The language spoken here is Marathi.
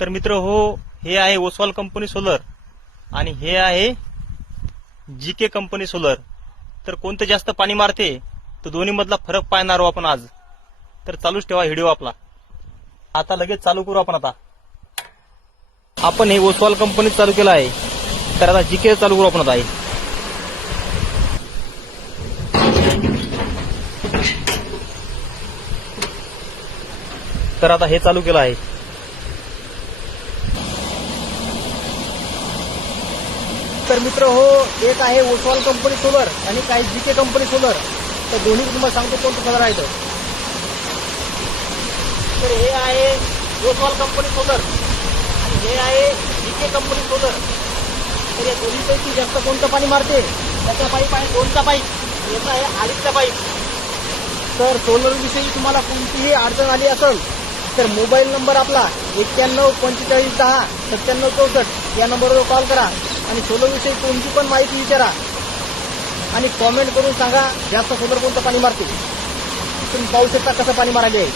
तर मित्र हो, हे आहे ओसवाल कंपनी सोलर आणि हे आहे जीके कंपनी सोलर. तर कोणते जास्त पाणी मारते तर दोन्ही मधला फरक पाहणार आपण आज. तर चालूच ठेवा व्हिडिओ आपला. आता लगेच चालू करू आपण. आता आपण हे ओसवाल कंपनी चालू केलं आहे, तर आता जीके चालू करू आपण. आता आहे तर आता हे चालू केलं आहे. तर मित्र हो, एक आहे ओसवाल कंपनी सोलर आणि काही जीके कंपनी सोलर. तर दोन्ही तुम्हाला सांगतो कोणतं सोलर आहे. तर हे आहे ओसवाल कंपनी सोलर आणि हे आहे जीके कंपनी सोलर. तर या दोन्हीपैकी जास्त कोणतं पाणी मारते? त्याचा पाईप आहे 2चा पाईप, याचा आहे 2.5चा पाईप. तर सोलर विषयी तुम्हाला कोणतीही अडचण आली असेल तर मोबाईल नंबर आपला 9145109764 या नंबरवर कॉल करा आणि सोलर विषयी कोणती पण माहिती विचारा आणि कॉमेंट करून सांगा जास्त सोलर कोणतं पाणी मारते. तुम्ही पाहू शकता कसं पाणी मारायला आहे.